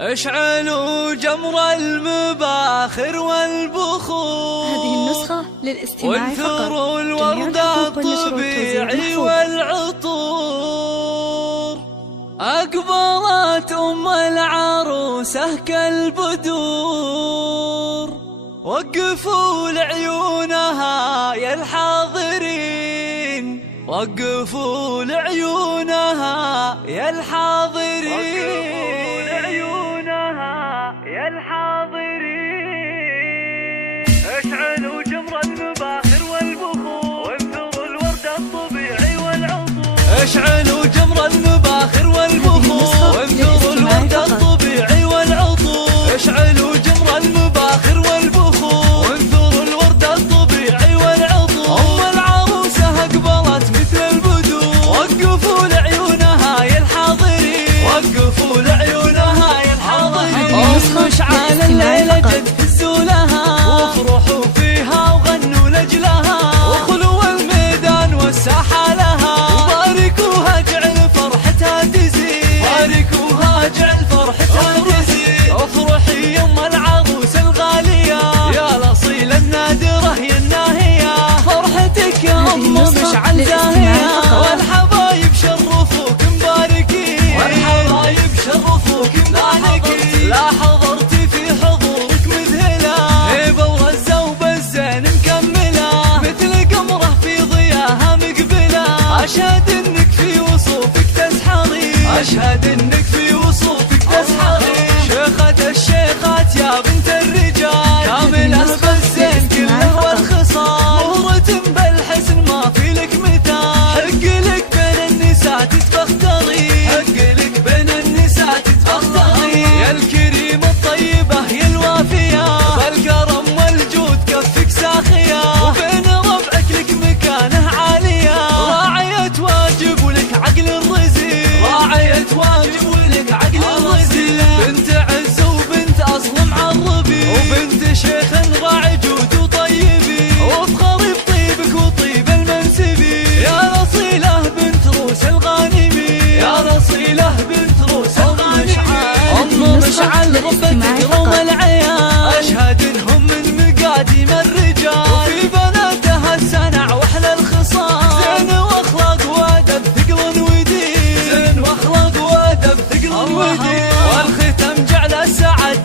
اشعلوا جمر المباخر والبخور. هذه النسخة للاستماع فقط. وانثروا الورد الطبيعي والعطور. أقبلت أم العروسة كالبدور. وقفوا لعيونها يا الحاضرين، وقفوا لعيونها يا الحاضرين، يا الحاضرين. اشعلوا جمر المباخر والبخور. وانثروا الورد الطبيعي والعطور. اشعلوا جمر المباخر والبخور. وانثروا الورد الطبيعي والعطور. اشعلوا جمر المباخر والبخور. وانثروا الورد الطبيعي والعطور. أم العروسة أقبلت مثل البدور. وقفوا لعيونها يا الحاضرين، وقفوا لعيونها يا الحاضرين. مشعل الليلة قد هزوا لها، وافرحوا فيها وغنوا لجلها، وخلوا الميدان والساحة لها. وباركوها جعل فرحتها تزيد، باركوها جعل فرحتها تزيد. افرحي يم العروس الغالية يا الأصيلة النادرة يا الناهية. فرحتك يا أم مشعل زاهية، والحبايب شرفوك مباركين، والحبايب شرفوك مباركين. لا حضرتي في حضورك مذهلة، هيبة ورزة وبزين مكملة، مثل قمرة في ضياها مقبلة. أشهد إنك في وصوفك تسحري، أشهد إنك في وصوفك تسحري. شيخة الشيخات يا بنت الرجال، كاملة بالزين كله والخصال. مهرة بالحسن ما في لك مثال، حق لك بين النساء تتفختري، حق لك بين النساء تتفختري. يا الكريم الطيبة يا الوافية، بالكرم والجود كفك ساخية، وبين ربعك لك مكانه عالية. راعية واجب ولك عقل الرزيل، راعية واجب ولك عقل الرزيل. بنت عز وبنت أصل معربي، وبنت شيخ راعي جود وطيبي. وافخري بطيبك وطيب المنسبي، يا الأصيلة بنت روس الغانمي، يا الأصيلة بنت روس الغانمي. أم مشعل ربتك روم العيال، أشهد إنهم من مقاديم الرجال، وفي بناتها السنع وأحلى الخصال. زين وأخلاق وأدب ثقل ودين، زين وأخلاق وأدب ثقل ودين. والختم جعل السعد